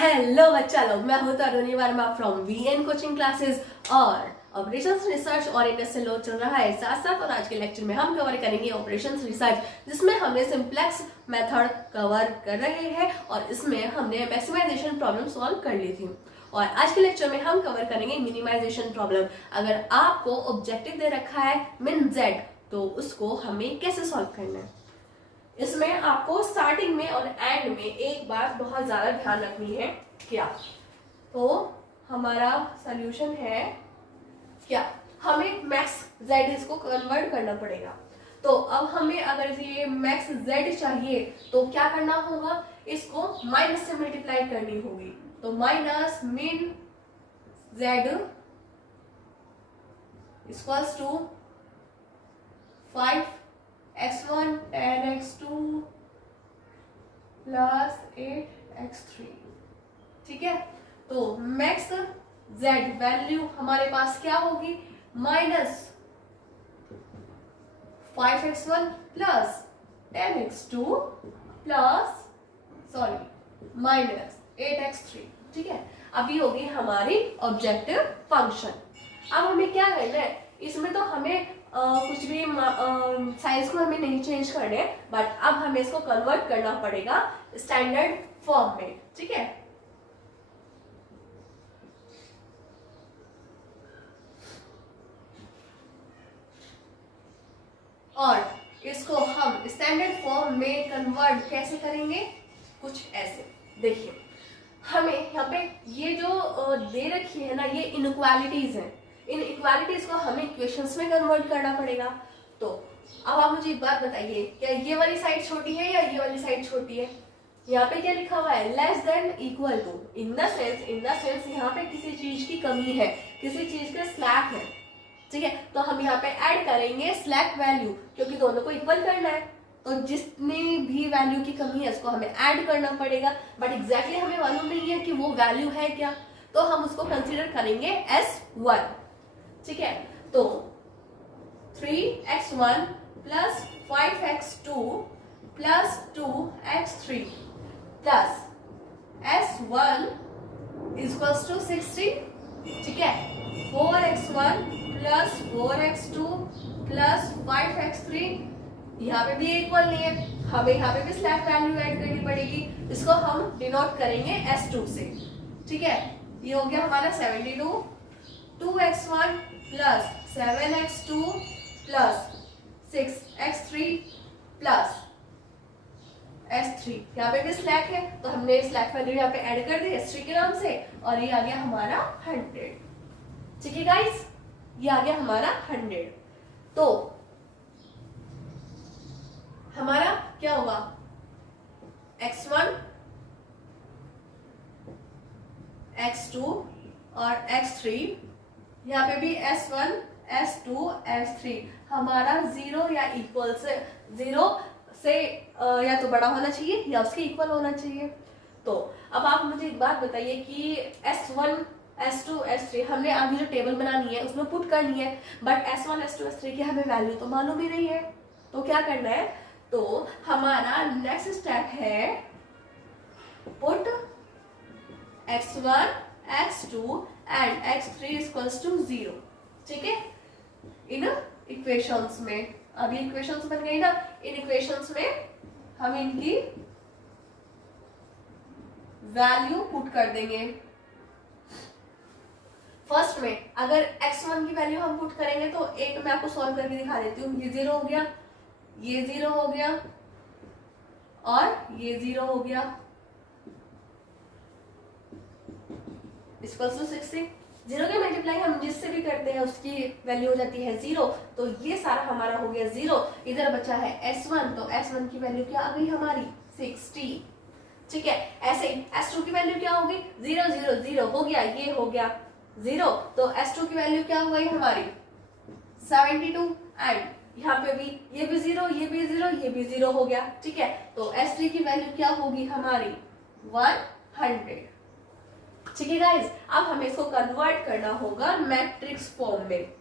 Hello बच्चा लोग, मैं हूं Taruni Verma from VN coaching classes और ऑपरेशंस रिसर्च और इंडस्ट्रियल लॉ चल रहा है साथ साथ। और आज के लेक्चर में हम कवर करेंगे ऑपरेशंस रिसर्च, जिसमें हमने सिंप्लेक्स मेथड कवर कर रहे हैं और इसमें हमने मैक्सिमाइजेशन प्रॉब्लम सॉल्व कर ली थी। और आज के लेक्चर में हम कवर करेंगे मिनिमाइजेशन प्रॉब्लम। अगर आपको ऑब्जेक्टिव दे रखा है min z, तो उसको हमें कैसे सॉल्व करना है। इसमें आपको स्टार्टिंग में और एंड में एक बात बहुत ज्यादा ध्यान रखनी है। क्या? तो हमारा सॉल्यूशन है क्या, हमें मैक्स जेड इसको कन्वर्ट करना पड़ेगा। तो अब हमें अगर ये मैक्स जेड चाहिए तो क्या करना होगा, इसको माइनस से मल्टीप्लाई करनी होगी। तो माइनस मिन Z equals to 5x1 10x2 plus 8x3। ठीक है, तो मैक्स जेड वैल्यू हमारे पास क्या होगी, minus 5x1 plus 10x2 plus minus 8x3। ठीक है, अभी होगी हमारी ऑब्जेक्टिव फंक्शन। अब हमें क्या करना है, इसमें तो हमें कुछ भी साइज को हमें नहीं चेंज करने, बट अब हमें इसको कन्वर्ट करना पड़ेगा स्टैंडर्ड फॉर्म में। ठीक है, और इसको हम स्टैंडर्ड फॉर्म में कन्वर्ट कैसे करेंगे, कुछ ऐसे। देखिए, हमें यहाँ पे ये जो दे रखी है ना, ये इनइक्वालिटीज है। इन इक्वालिटीज को हमें इक्वेशंस में कन्वर्ट करना पड़ेगा। तो अब आप मुझे एक बात बताइए, क्या ये वाली साइड छोटी है या ये वाली साइड छोटी है? यहाँ पे क्या लिखा हुआ है, less than equal to. In the sense यहाँ पे किसी चीज की कमी है, किसी चीज का स्लैक है। ठीक है, तो हम यहाँ पे ऐड करेंगे स्लैक वैल्यू, क्योंकि दोनों को इक्वल करना है। तो जितनी भी वैल्यू की कमी है उसको हमें ऐड करना पड़ेगा, बट एग्जैक्टली हमें मालूम नहीं है कि वो वैल्यू है क्या, तो हम उसको कंसीडर करेंगे S1। ठीक है, तो 3x1 plus 5x2 plus 2x3 plus S1 equals to 60। ठीक है, 4x1 plus 4x2 plus 5x3, यहाँ पे भी इक्वल नहीं है, हमें यहाँ पे भी स्लैक वैल्यू ऐड करनी पड़ेगी। इसको हम डिनोट करेंगे S2 से। ठीक है, ये हो गया हमारा 72। 2x1 plus 7x2 plus 6x3 plus S3, यहाँ पे भी स्लैक है तो हमने स्लैक वैल्यू यहाँ पे ऐड कर दी S3 के नाम से, और ये आ गया हमारा 100। ठीक है गाइस, ये आ गया हमारा 100। तो हमारा क्या हुआ, x1 x2 और x3, यहाँ पे भी S1 S2 S3 हमारा 0 या इक्वल से 0 से या तो बड़ा होना चाहिए या उसके इक्वल होना चाहिए। तो अब आप मुझे एक बात बताइए कि S1 S2 S3 हमने अभी जो टेबल बनानी है उसमें पुट करनी है, बट S1 S2 S3 की हमें वैल्यू तो मालूम ही नहीं है। तो क्या करना है, तो हमारा नेक्स्ट स्टेप है put x1 x2 and x3 equals to 0। ठीक है, इन इक्वेशंस में, अभी इक्वेशंस बन गई ना, इन इक्वेशंस में हम इनकी वैल्यू पुट कर देंगे। फर्स्ट में अगर x1 की वैल्यू हम पुट करेंगे तो एक मैं आपको सॉल्व करके दिखा देती हूँ। ये 0 हो गया, ये 0 हो गया और ये 0 हो गया, इक्वल्स टू 60। 0 के मल्टीप्लाई हम जिससे भी करते हैं उसकी वैल्यू हो जाती है 0। तो ये सारा हमारा हो गया 0। इधर बचा है S1, तो S1 की वैल्यू क्या आ गई हमारी 60। ठीक है, ऐसे ही S2 की वैल्यू क्या होगी, 0 0 0 हो गया, ये हो गया 0। तो S2 की वैल्यू क्या हो गई हमारी 72, एंड यहाँ पे भी ये भी 0 ये भी 0 ये भी 0 हो गया। ठीक है, तो S3 की वैल्यू क्या होगी हमारी 100। ठीक है गाइज, अब हमें इसको कन्वर्ट करना होगा मैट्रिक्स फॉर्म में।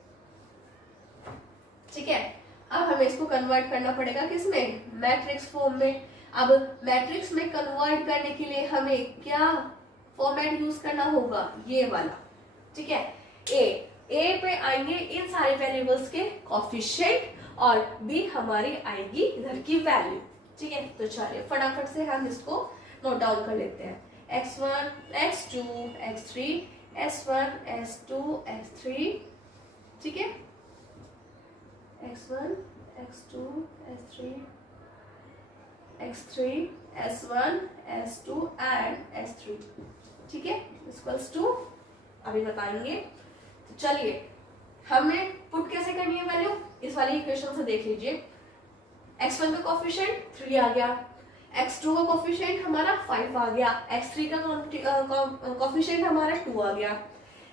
ठीक है, अब हमें इसको कन्वर्ट करना पड़ेगा किसमें, मैट्रिक्स फॉर्म में। अब मैट्रिक्स में कन्वर्ट करने के लिए हमें क्या फॉर्मेट यूज करना होगा, ये वाला, ठीक है। ए पे आएंगे इन सारे वेरिएबल्स के कोफिशिएंट और बी हमारी आएगी इधर की वैल्यू, ठीक है। तो चलिए फटाफट से हम इसको नोट डाउन कर लेते हैं। x1, x2, x3, s1, s2, s3, ठीक है। x1, x2, s3, x3, s1, s2 and s3, ठीक है, इक्वल्स टू अभी बताएंगे। तो चलिए हमने पुट कैसे करनी है वैल्यू, इस वाली इक्वेशन से देख लीजिए। x1 का कोफिशिएंट 3 आ गया, x2 का कोफिशिएंट हमारा 5 आ गया, x3 का कोफिशिएंट हमारा 2 आ गया,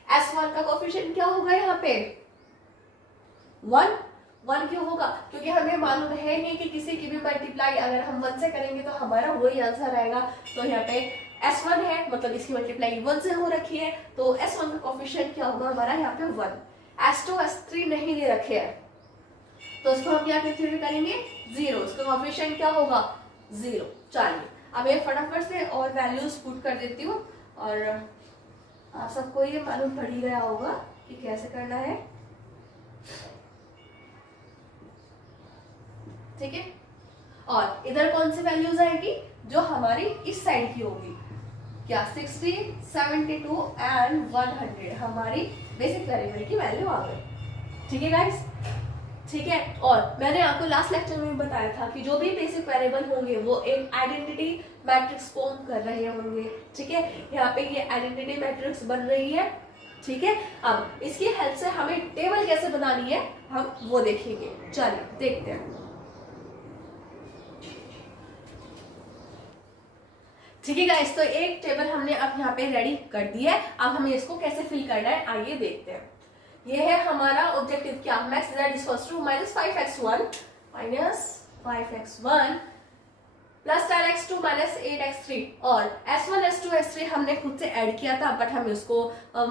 s1 का कोफिशिएंट क्या होगा यहाँ पे 1 क्यों होगा, क्योंकि हमें मालूम है नहीं कि किसी की भी मल्टीप्लाई अगर हम 1 से करेंगे तो हमारा वही आंसर आएगा। तो यहाँ पे s1 है, मतलब इसकी मल्टीप्लाई 1 से हो रखी है, तो s1 का कोफिशिएंट क्या होगा हमारा यहाँ पे 1। s2 s3 नहीं दे रखे हैं, तो इसको हम क्या कंसीडर करेंगे 0, इसका कोफिशिएंट क्या होगा 0। चलिए अब ये फटाफट से और वैल्यूज पुट कर देती हूँ, और आप सबको ये मालूम पड़ ही गया होगा कि कैसे करना है, ठीक है। और इधर कौन सी वैल्यूज आएगी, जो हमारी इस साइड की होगी, क्या 60, 72 एंड 100 हमारी बेसिक वेरिएबल की वैल्यू आ गई, ठीक है गाइस, ठीक है। और मैंने आपको लास्ट लेक्चर में बताया था कि जो भी बेसिक वेरिएबल होंगे वो एक आइडेंटिटी मैट्रिक्स फॉर्म कर रहे होंगे, ठीक है। यहाँ पे ये आइडेंटिटी मैट्रिक्स बन रही है, ठीक है। अब इसकी हेल्प से हमें टेबल कैसे बनानी है हम वो देखेंगे, चलिए देखते हैं, ठीक है गाइस। तो एक टेबल हमने अब यहाँ पे रेडी कर दिया है, अब हमें इसको कैसे फिल करना है आइए देखते हैं। ये है हमारा ऑब्जेक्टिव, क्या max z equals to -5x1 plus 10x2 -8x3, और s1 s2 s3 हमने खुद से ऐड किया था, बट हमें उसको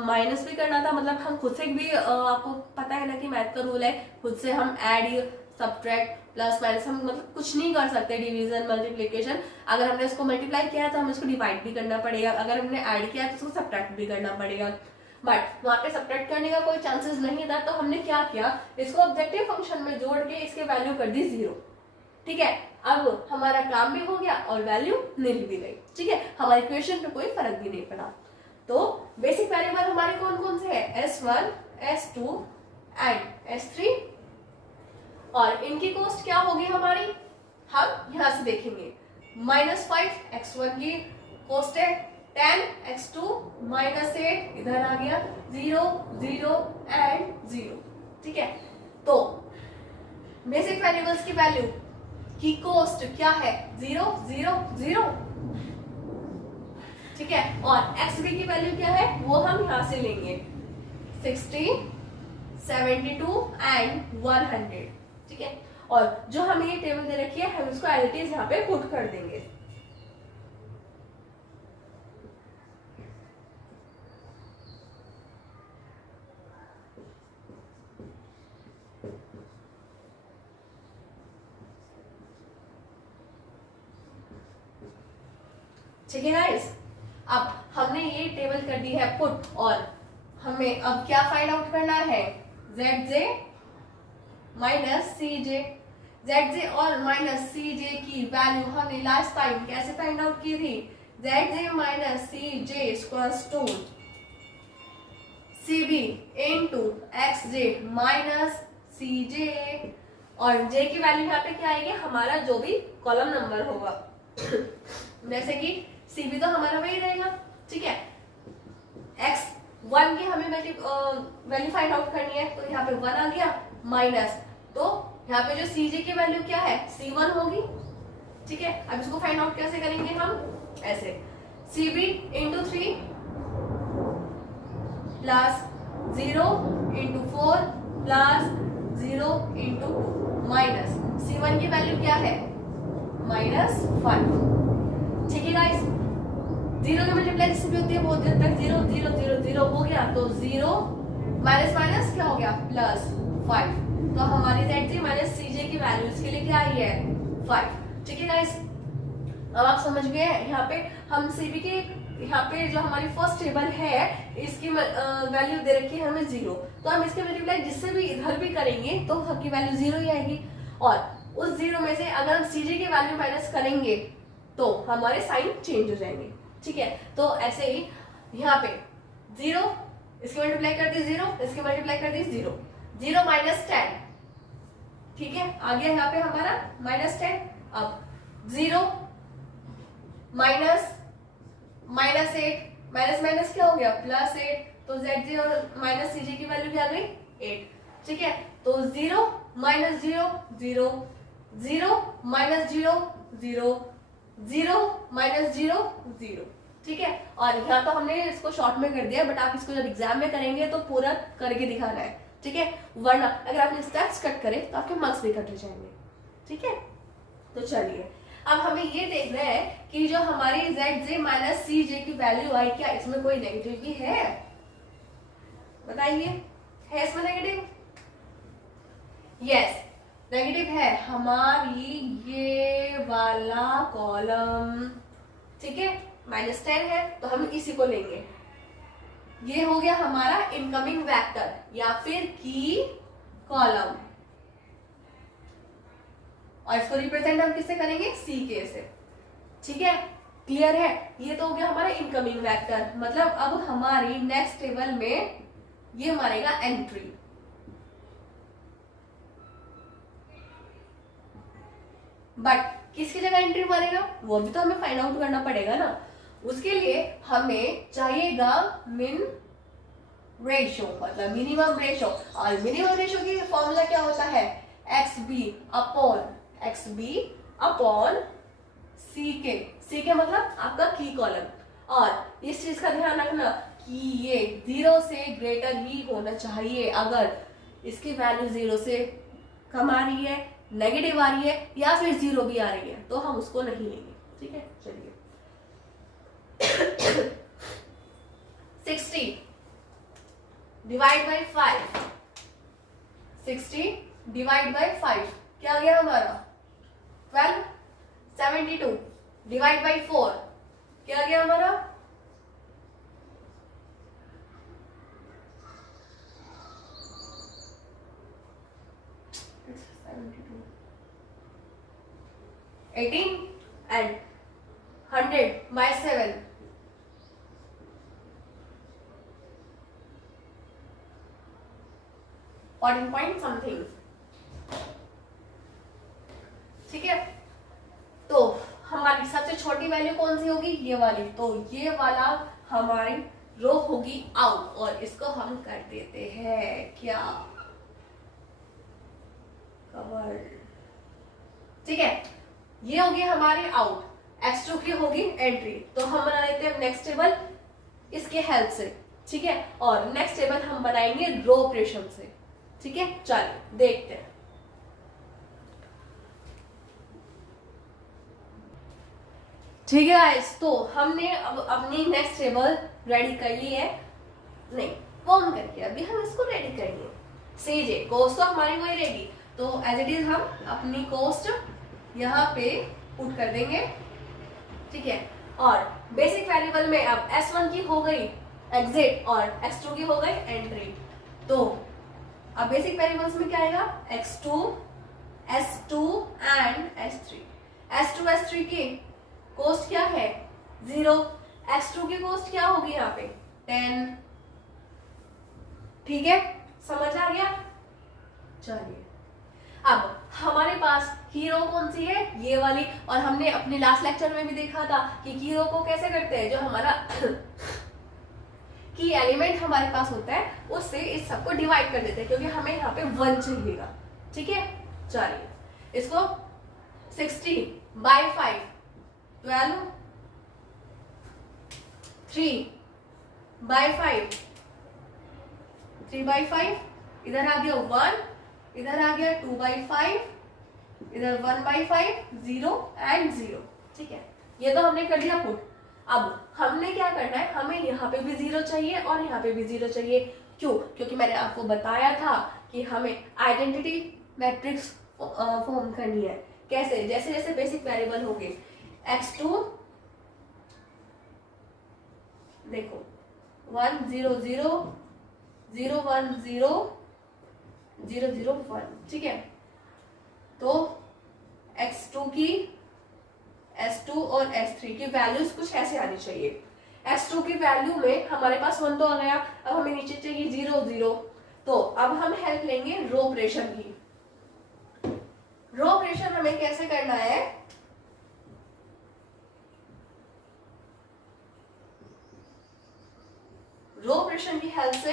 माइनस भी करना था, मतलब हम खुद से भी आपको पता है ना कि मैथ का रूल है, खुद से हम ऐड सब्ट्रैक्ट प्लस माइनस हम मतलब कुछ नहीं कर सकते, डिवीजन मल्टीप्लिकेशन। अगर हमने इसको मल्टीप्लाई किया तो हमें इसको डिवाइड भी करना पड़ेगा, अगर हमने ऐड किया तो उसको सब्ट्रैक्ट भी करना पड़ेगा, बट वहां पे सब्ट्रैक्ट करने का कोई चांसेस नहीं था, तो हमने क्या किया, इसको ऑब्जेक्टिव फंक्शन में जोड़ के इसके वैल्यू कर दी 0, ठीक है। अब हमारा काम भी हो गया और वैल्यू मिल भी गई, ठीक है, हमारी इक्वेशन पे कोई फर्क भी नहीं पड़ा। तो बेसिक वेरिएबल हमारे कौन कौन से है, s1, s2 एंड s3, और इनकी कॉस्ट क्या होगी हमारी, हम यहां से देखेंगे। -5x1 की कॉस्ट है 10x2 -8 इधर आ गया 0 0 एंड 0, ठीक है। तो बेसिक वेरिएबल्स की वैल्यू की कॉस्ट क्या है 0 0 0, ठीक है। और xb की वैल्यू क्या है वो हम यहां से लेंगे 60, 72 एंड 100, ठीक है। और जो हमें ये टेबल दे रखी है हम इसको एज इट इज यहाँ पे पुट कर देंगे, ठीक है गाइस। अब हमने ये टेबल कर दी है पुट, और हमें अब क्या फाइंड आउट करना है, zj माइनस cj, zj और माइनस cj की वैल्यू हमने लास्ट टाइम कैसे फाइंड आउट की थी, zj minus cj equals to cb into xj minus cj, और j की वैल्यू यहाँ पे क्या आएगी, हमारा जो भी कॉलम नंबर होगा जैसे कि cb तो हमारा वही रहेगा, ठीक है। x1 की हमें वैल्यू फाइंड आउट करनी है, तो यहाँ पे 1 आ गया, माइनस, तो यहाँ पे जो cj की वैल्यू क्या है c1 होगी, ठीक है। अब इसको फाइंड आउट कैसे करेंगे हम, ऐसे cb into 3 plus 0 into 4 plus 0 into 2 minus c1 की वैल्यू क्या है -5, ठीक है गाइस। 0 की मल्टीप्लाई जिससे भी होती है वो देर तक 0 0 0 0 हो गया, तो 0 माइनस माइनस क्या हो गया +5, तो हमारी zj माइनस cj की वैल्यू इसके लिए क्या आई है 5, ठीक है गाइस। अब आप समझ गए, यहाँ पे हम cb की यहाँ पे जो हमारी फर्स्ट टेबल है इसकी वैल्यू दे रखी है हमें 0, तो हम इसके मल्टीप्लाई जिससे भी इधर भी करेंगे तो सबकी वैल्यू 0 ही आएगी। और उस 0 में से अगर हम सीजे की वैल्यू माइनस करेंगे तो हमारे साइन चेंज हो जाएंगे, ठीक है। तो ऐसे ही यहाँ पे 0, इसकी मल्टीप्लाई कर दी 0, इसकी मल्टीप्लाई कर दी 0, 0 माइनस 10, ठीक है, आ गया यहाँ पे हमारा -10। अब 0 माइनस -8, माइनस माइनस क्या हो गया +8, तो Z और माइनस CJ की वैल्यू क्या आ गई 8, ठीक है। तो 0 माइनस 0 0, 0 माइनस 0 0, 0 माइनस 0 0, ठीक है। और यहाँ तो हमने इसको शॉर्ट में कर दिया, बट आप इसको जब एग्जाम में करेंगे तो पूरा करके दिखाना है, ठीक है, वरना अगर आपने स्टेप्स कट करे तो आपके मार्क्स भी कट हो जाएंगे, ठीक है। तो चलिए अब हमें ये देखना है कि जो हमारी ZJ माइनस CJ की वैल्यू आई, क्या इसमें कोई नेगेटिव भी है, बताइए, है इसमें नेगेटिव? यस, नेगेटिव है हमारी ये वाला कॉलम, ठीक है, -10 है तो हम इसी को लेंगे। ये हो गया हमारा इनकमिंग वेक्टर या फिर की कॉलम, और इसको रिप्रेजेंट हम किससे करेंगे, CK से, ठीक है, क्लियर है। ये तो हो गया हमारा इनकमिंग वेक्टर, मतलब अब हमारी नेक्स्ट टेबल में ये मारेगा एंट्री, बट किसकी जगह एंट्री मारेगा वो भी तो हमें फाइंड आउट करना पड़ेगा ना। उसके लिए हमें चाहिएगा मिन रेशो, मतलब मिनिमम रेशो, और मिनिमम रेशो की फॉर्मूला क्या होता है, XB अपॉन CK मतलब आपका की कॉलम। और इस चीज का ध्यान रखना कि ये 0 से ग्रेटर ही होना चाहिए, अगर इसकी वैल्यू 0 से कम आ रही है, नेगेटिव आ रही है या फिर 0 भी आ रही है तो हम उसको नहीं लेंगे, ठीक है। चलिए 60 डिवाइड बाई 5, 60 डिवाइड बाई 5 क्या आ गया हमारा 12, 72 डिवाइड बाई 4 क्या आ गया हमारा 18 and 100 by 7 14 point something, ठीक है। तो हमारी सबसे छोटी वैल्यू कौन सी होगी, ये वाली, तो ये वाला हमारी रो होगी आउट, और इसको हम कर देते हैं क्या कवर, ठीक है। ये होगी हमारी आउट, X2 की होगी एंट्री, तो हम बना लेते हैं नेक्स्ट टेबल इसके हेल्प से, ठीक है। और नेक्स्ट टेबल हम बनाएंगे रो ऑपरेशन से, ठीक है। चलिए देखते हैं। ठीक है गाइस, तो हमने अब अपनी नेक्स्ट टेबल रेडी कर ली है, नहीं फॉर्म करके अभी हम इसको रेडी करेंगे। सीजे कोस्ट तो हमारी वही रहेगी, तो एज इट इज हम अपनी कोस्ट यहाँ पे पुट कर देंगे, ठीक है। और बेसिक वेरिएबल में अब S1 की हो गई एग्जिट और X2 की हो गई एंट्री, तो अब बेसिक वेरिएबल्स में क्या आएगा X2, S2 and S3। S2 S3 की कोस्ट क्या है 0, X2 की कोस्ट क्या होगी यहाँ पे 10, ठीक है, समझ आ गया। चलिए अब हमारे पास हीरो कौन सी है, ये वाली, और हमने अपने लास्ट लेक्चर में भी देखा था कि हीरो को कैसे करते हैं, जो हमारा की एलिमेंट हमारे पास होता है उससे इस सबको डिवाइड कर देते हैं, क्योंकि हमें यहाँ पे 1 चाहिएगा, ठीक है। चलिए इसको 60 बाई 5 12, 3 बाई 5 3 बाई 5, इधर आ गया 1, इधर आ गया 2 बाई 5, इधर 1 बाई 5, 0 एंड 0, ठीक है। ये तो हमने कर दिया पुट। अब हमने क्या करना है, हमें यहाँ पे भी 0 चाहिए और यहाँ पे भी 0 चाहिए, क्यों, क्योंकि मैंने आपको बताया था कि हमें आइडेंटिटी मैट्रिक्स फॉर्म करनी है। कैसे, जैसे जैसे बेसिक वेरिएबल होंगे X2 देखो 1 0 0 0 1 0 0 0 1, ठीक है। तो x2 की s2 और s3 की वैल्यूज कुछ ऐसे आनी चाहिए। s2 की वैल्यू में हमारे पास 1 तो आ गया, अब हमें नीचे चाहिए 0 0। तो अब हम हेल्प लेंगे रो ऑपरेशन की। रो ऑपरेशन हमें कैसे करना है, रो ऑपरेशन की हेल्प से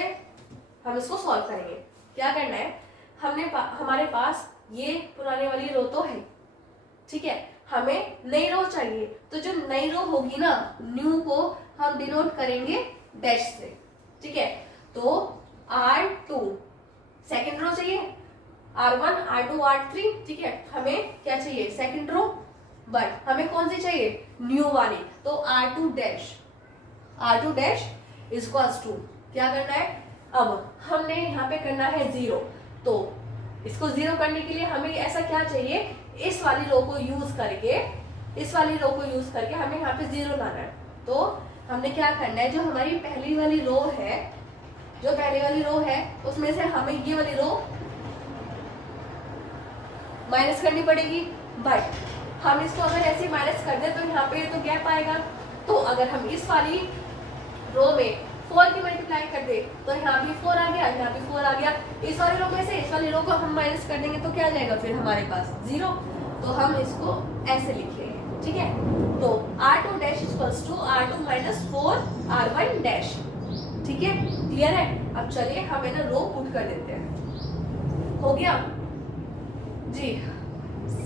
हम इसको सॉल्व करेंगे। क्या करना है, हमारे पास ये पुरानी वाली रो तो है, ठीक है, हमें नई रो चाहिए। तो जो नई रो होगी ना, न्यू को हम डिनोट करेंगे डैश से, ठीक है। तो R2 सेकंड रो चाहिए, R1 R2 R3, ठीक है। हमें क्या चाहिए, सेकंड रो, बट हमें कौन सी चाहिए, न्यू वाली। तो R2 डैश इक्वल्स टू क्या करना है, अब हमने यहाँ पे करना है 0। तो इसको 0 करने के लिए हमें ऐसा क्या चाहिए, इस वाली रो को यूज करके हमें यहाँ पे 0 लाना है। तो हमने क्या करना है, जो हमारी पहली वाली रो है उसमें से हमें ये वाली रो माइनस करनी पड़ेगी। बट हम इसको अगर ऐसे माइनस कर दें तो यहाँ पे तो गैप आएगा। तो अगर हम इस वाली रो में 4 की मल्टीप्लाई कर दे तो यहाँ भी 4 आ गया, यहाँ भी 4 आ गया। इस वाली रो में से इस वाली रो को हम माइनस कर देंगे तो क्या आ जाएगा फिर हमारे पास 0। तो हम इसको ऐसे लिख लेंगे, ठीक है। तो R2 dash equals to R2 minus 4 R1 dash, ठीक है, क्लियर है। अब चलिए हम ना रो पुट कर देते हैं, हो गया जी।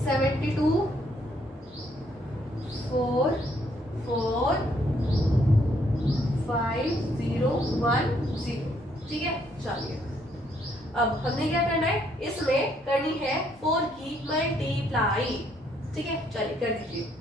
72 4 4 5 0 1 0, ठीक है। चलिए अब हमने क्या करना है, इसमें करनी है 4 की मल्टीप्लाई, ठीक है। चलिए कर दीजिए।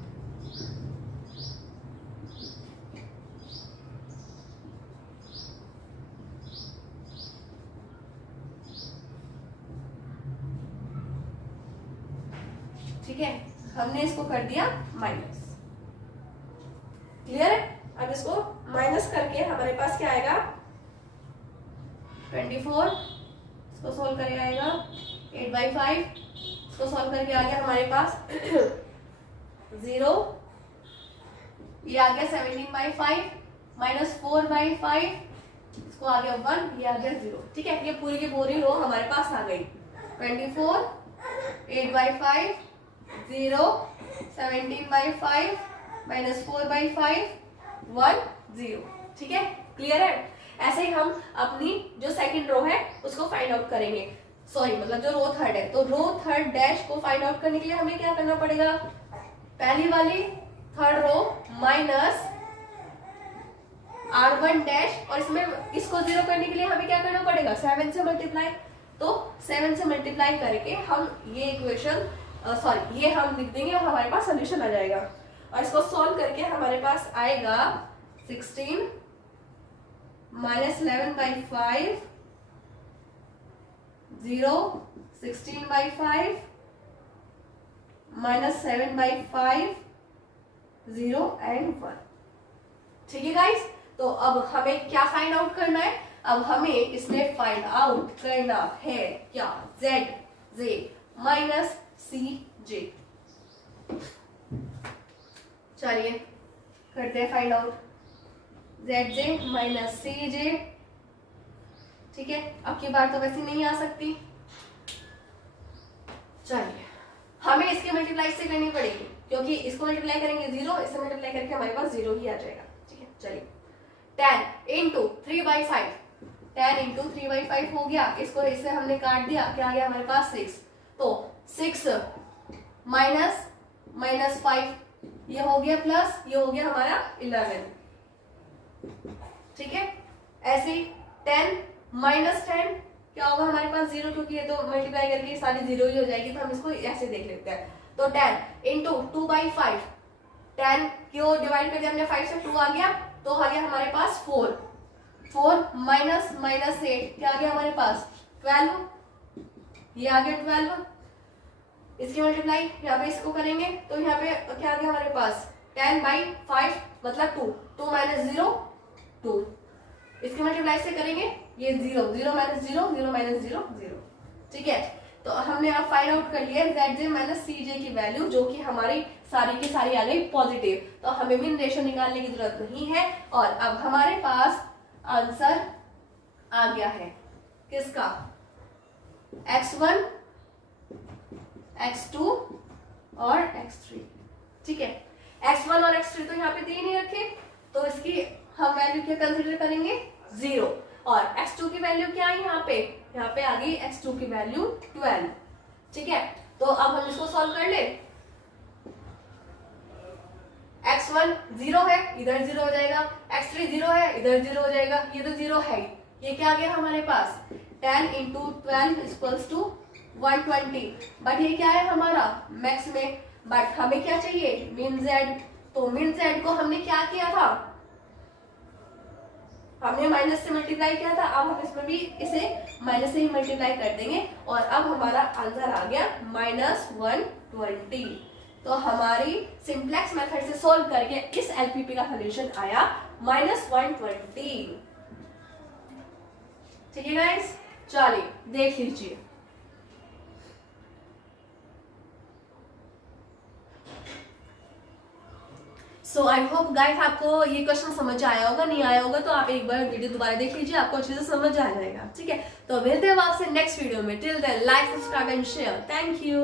ठीक है, हमने इसको कर दिया माइनस, क्लियर है। अब इसको माइनस करके हमारे पास क्या आएगा, 24, इसको सोल्व करके आएगा 8/5, इसको सोल्व करके आ गया हमारे पास 0, ये आ गया 17/5 माइनस 4/5, इसको आ गया 1, ये आ गया 0, ठीक है। ये पूरी की पूरी रो हमारे पास आ गई। 24 8/5 0 17/5 माइनस 4/5 1 0, ठीक है, क्लियर है। ऐसे ही हम अपनी जो सेकंड रो है उसको फाइंड आउट करेंगे, सॉरी मतलब जो रो थर्ड है। तो रो थर्ड डैश को फाइंड आउट करने के लिए हमें क्या करना पड़ेगा, पहली वाली third rho minus R1 dash, और इसमें इसको 0 करने के लिए हमें क्या करना पड़ेगा, 7 से मल्टीप्लाई। तो 7 से मल्टीप्लाई करके हम ये इक्वेशन ये हम लिख देंगे और हमारे पास सोल्यूशन आ जाएगा। और इसको सॉल्व करके हमारे पास आएगा 16 माइनस 11/5 0 16/5 माइनस 7/5 0 एंड 1, ठीक है गाइस। तो अब हमें क्या फाइंड आउट करना है, अब हमें इसमें फाइंड आउट करना है क्या, ZJ माइनस CJ। चलिए करते हैं find out, ZJ minus CJ, ठीक है। अब की बार तो वैसे नहीं आ सकती, चलिए हमें इसके मल्टीप्लाई से करनी पड़ेगी, क्योंकि इसको मल्टीप्लाई करेंगे 0, इससे मल्टीप्लाई करके हमारे पास 0 ही आ जाएगा, ठीक है। चलिए 10 इंटू 3/5, 10 इंटू 3/5 हो गया, इसको इससे हमने काट दिया, क्या आ गया हमारे पास 6। तो 6 माइनस 5, ये हो गया प्लस, ये हो गया हमारा 11, ठीक है। ऐसे 10 माइनस 10 क्या होगा हमारे पास 0, क्योंकि ये तो मल्टीप्लाई करके सारी 0 ही हो जाएगी। तो हम इसको ऐसे देख लेते हैं। तो 10 इंटू 2/5, 10 क्यों डिवाइड कर दिया हमने 5 से, 2 आ गया, तो आ गया हमारे पास 4 माइनस 8 क्या आ गया हमारे पास 12, ये आ गया 12। इसकी मल्टीप्लाई यहाँ पे इसको करेंगे तो यहाँ पे क्या आ गया हमारे पास 10/5 मतलब 2 माइनस 0 2। इसके मल्टीप्लाई से करेंगे ये 0, 0 माइनस 0, 0 माइनस 0, 0। ठीक है, तो हमने अब फाइंड आउट कर लिया Zj माइनस Cj की वैल्यू, जो कि हमारी सारी की सारी आ गई पॉजिटिव, तो हमें मीन रेशियो निकालने की जरूरत नहीं है। और अब हमारे पास आंसर आ गया है किसका, x1, x2 और x3। ठीक है, x1 और x3 तो यहाँ पे दिए नहीं रखे, तो इसकी हम वैल्यू क्या कंसीडर करेंगे, 0। और x2 की वैल्यू क्या है यहाँ पे आ गई x2 की वैल्यू 12। ठीक है, तो अब हम इसको सॉल्व कर ले। x1 0 है, इधर 0 हो जाएगा, x3 0 है, इधर 0 हो जाएगा, ये तो 0 है। ये क्या आ गया हमारे पास, 10 × 12 = 120। बट ये क्या है हमारा मैक्स में, बट हमें क्या चाहिए, मीन z। तो मीन z को हमने क्या किया था, हमने माइनस से मल्टीप्लाई किया था, अब हम इसमें भी इसे माइनस से ही मल्टीप्लाई कर देंगे। और अब हमारा आंसर आ गया -120। तो हमारी सिंप्लेक्स मेथड से सॉल्व करके इस एलपीपी का सॉल्यूशन आया -120। ठीक है गाइस, चलिए देख लीजिए। सो आई होप गाइस आपको ये क्वेश्चन समझ आया होगा, नहीं आया होगा तो आप एक बार वीडियो दोबारा देख लीजिए, आपको अच्छे से समझ आ जाएगा। ठीक है, तो मिलते हैं आपसे नेक्स्ट वीडियो में। Till then like, subscribe and share. Thank you.